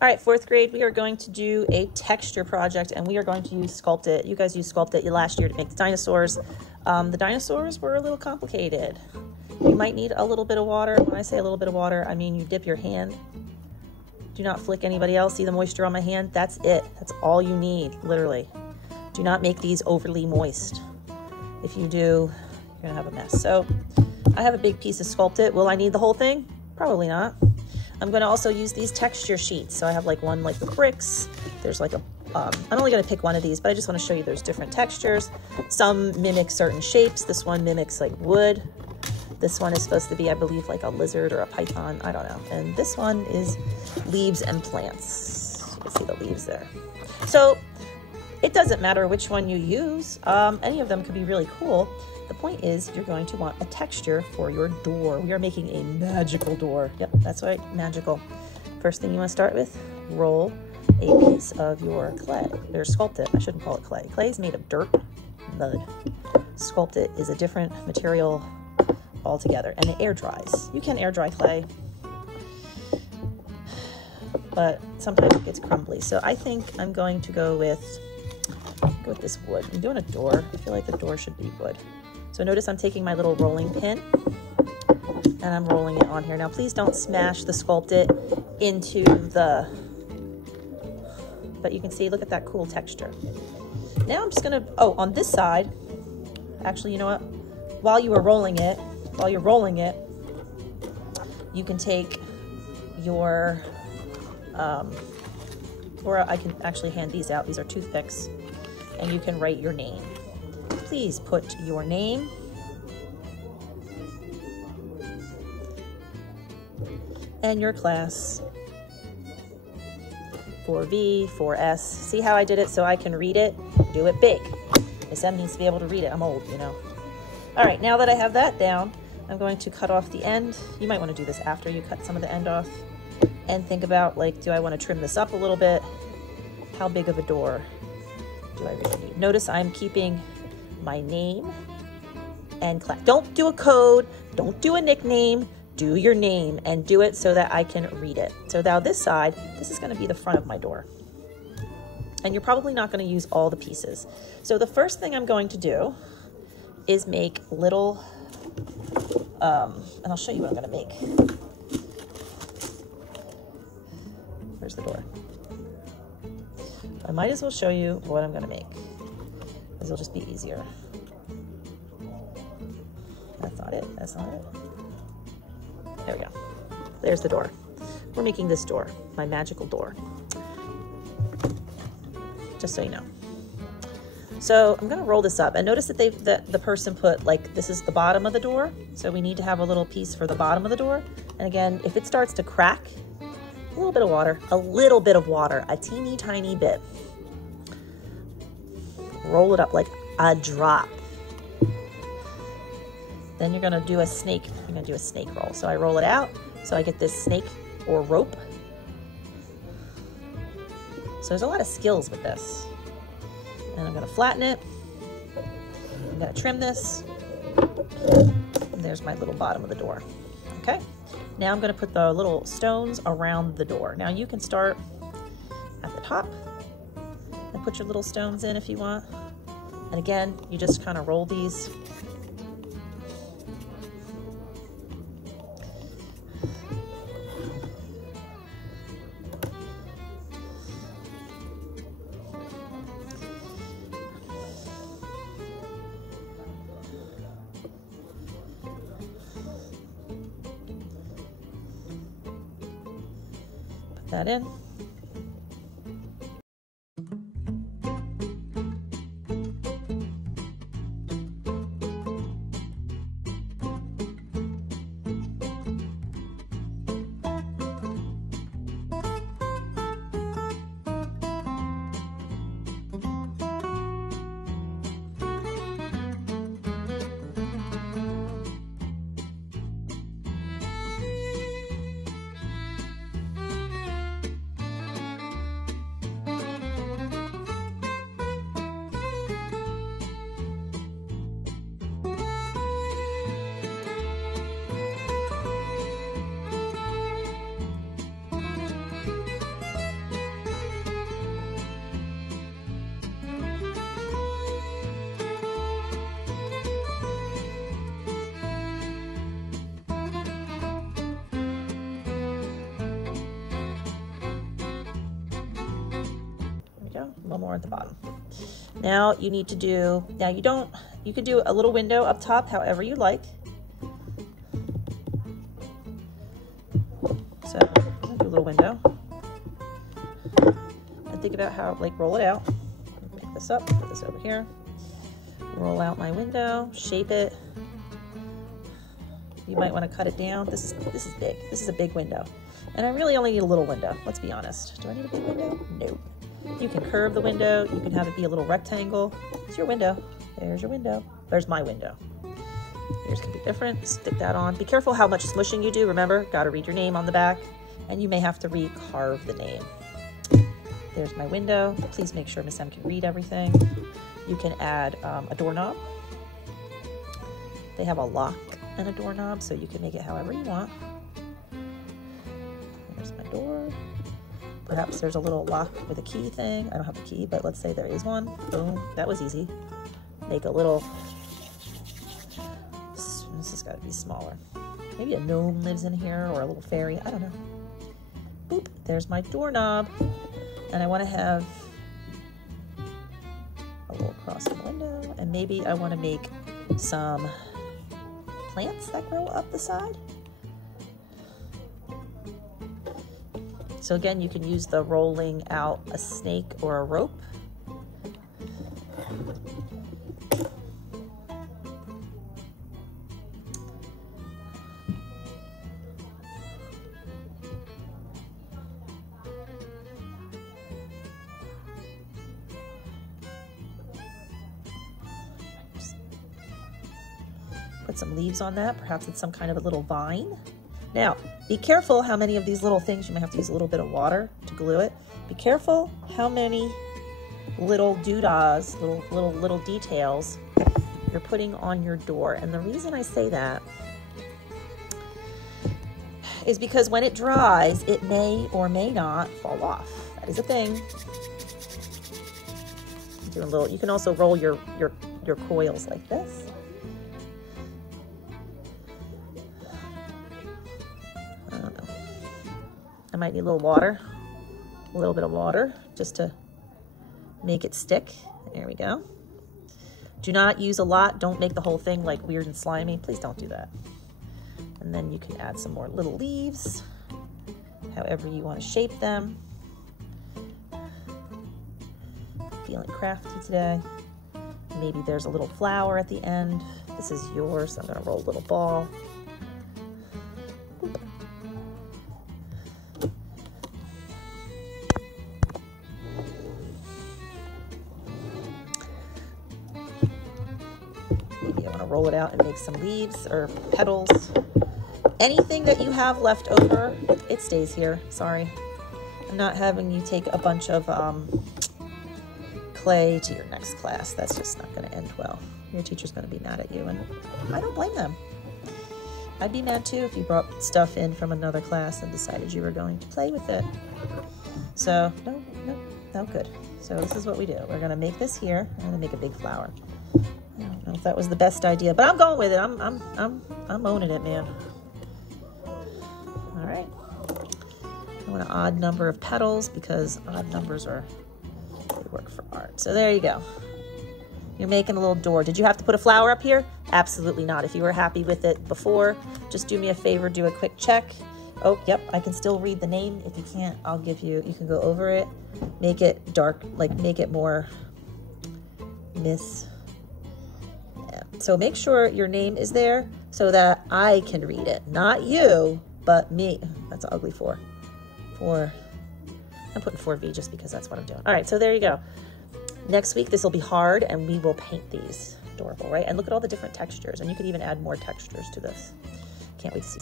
All right, fourth grade, we are going to do a texture project, and we are going to use Sculpt It. You guys used Sculpt It last year to make the dinosaurs. The dinosaurs were a little complicated. You might need a little bit of water. When I say a little bit of water, I mean you dip your hand. Do not flick anybody else. See the moisture on my hand? That's it. That's all you need, literally. Do not make these overly moist. If you do, you're gonna have a mess. So I have a big piece of Sculpt It. Will I need the whole thing? Probably not. I'm gonna also use these texture sheets. So I have like one like the bricks. There's like a, I'm only gonna pick one of these, but I just wanna show you there's different textures. Some mimic certain shapes. This one mimics like wood. This one is supposed to be, I believe, like a lizard or a python. I don't know. And this one is leaves and plants. You can see the leaves there. So it doesn't matter which one you use. Any of them could be really cool. The point is you're going to want a texture for your door. We are making a magical door. Yep, that's right, magical. First thing you want to start with, roll a piece of your clay, or Sculpt It. I shouldn't call it clay. Clay is made of dirt, mud. Sculpt It is a different material altogether, and it air dries. You can air dry clay, but sometimes it gets crumbly. So I think I'm going to go with this wood. I'm doing a door. I feel like the door should be wood. So notice I'm taking my little rolling pin and I'm rolling it on here. Now please don't smash the Sculpt It into the, but you can see, look at that cool texture. Now I'm just gonna, oh, on this side, actually, you know what? While you're rolling it, you can take your, or I can actually hand these out. These are toothpicks, and you can write your name. Please put your name and your class. 4V, 4S. See how I did it so I can read it? Do it big. Miss M needs to be able to read it. I'm old, you know. All right, now that I have that down, I'm going to cut off the end. You might want to do this after you cut some of the end off and think about, like, do I want to trim this up a little bit? How big of a door do I really need? Notice I'm keeping my name and class. Don't do a code, don't do a nickname, do your name and do it so that I can read it. So now this side, this is going to be the front of my door. And you're probably not going to use all the pieces. So the first thing I'm going to do is make little, and I'll show you what I'm going to make. Where's the door? I might as well show you what I'm going to make, because it'll just be easier. That's not it. That's not it. There we go. There's the door. We're making this door, my magical door. Just so you know. So I'm going to roll this up, and notice that the person put, like, this is the bottom of the door. So we need to have a little piece for the bottom of the door. And again, if it starts to crack, a little bit of water, a teeny tiny bit. Roll it up like a drop. Then you're gonna do a snake. You're gonna do a snake roll. So I roll it out, so I get this snake or rope. So there's a lot of skills with this. And I'm gonna flatten it. I'm gonna trim this. And there's my little bottom of the door. Okay. Now I'm gonna put the little stones around the door. Now you can start at the top and put your little stones in if you want. And again, you just kind of roll these. Put that in. one more at the bottom. Now you need to do, you can do a little window up top however you like. So I'm gonna do a little window. And think about how, like, roll it out. Pick this up, put this over here. Roll out my window, shape it. You might want to cut it down. This is big. This is a big window. And I really only need a little window, let's be honest. Do I need a big window? No. You can curve the window. You can have it be a little rectangle. It's your window. There's your window. There's my window. Yours can be different. Stick that on. Be careful how much smushing you do. Remember, got to read your name on the back. And you may have to recarve the name. There's my window. Please make sure Miss M can read everything. You can add a doorknob. They have a lock and a doorknob, so you can make it however you want. There's my door. Perhaps there's a little lock with a key thing. I don't have a key, but let's say there is one. Boom, that was easy. Make a little, this has got to be smaller. Maybe a gnome lives in here, or a little fairy, I don't know. Boop, there's my doorknob. And I want to have a little cross in the window, and maybe I want to make some plants that grow up the side. So again, you can use the rolling out a snake or a rope. Put some leaves on that. Perhaps it's some kind of a little vine. Now, be careful how many of these little things, you may have to use a little bit of water to glue it. Be careful how many little doodahs, little details you're putting on your door. And the reason I say that is because when it dries, it may or may not fall off. That is a thing. Do a little, you can also roll your coils like this. I might need a little water, a little bit of water, just to make it stick. There we go. Do not use a lot. Don't make the whole thing like weird and slimy. Please don't do that. And then you can add some more little leaves, however you want to shape them. Feeling crafty today. Maybe there's a little flower at the end. This is yours, so I'm gonna roll a little ball. Roll it out and make some leaves or petals. Anything that you have left over, it stays here. Sorry. I'm not having you take a bunch of clay to your next class. That's just not going to end well. Your teacher's going to be mad at you, and I don't blame them. I'd be mad too if you brought stuff in from another class and decided you were going to play with it. So, no good. So this is what we do. We're going to make this here. I'm going to make a big flower. I don't know if that was the best idea, but I'm going with it. I'm owning it, man. All right. I want an odd number of petals because odd numbers work for art. So there you go. You're making a little door. Did you have to put a flower up here? Absolutely not. If you were happy with it before, just do me a favor, do a quick check. Oh, yep, I can still read the name. If you can't, I'll give you, you can go over it, make it dark, like make it more Miss. So make sure your name is there so that I can read it. Not you, but me. That's ugly for. I'm putting 4V just because that's what I'm doing. All right, so there you go. Next week, this will be hard, and we will paint these. Adorable, right? And look at all the different textures. And you could even add more textures to this. Can't wait to see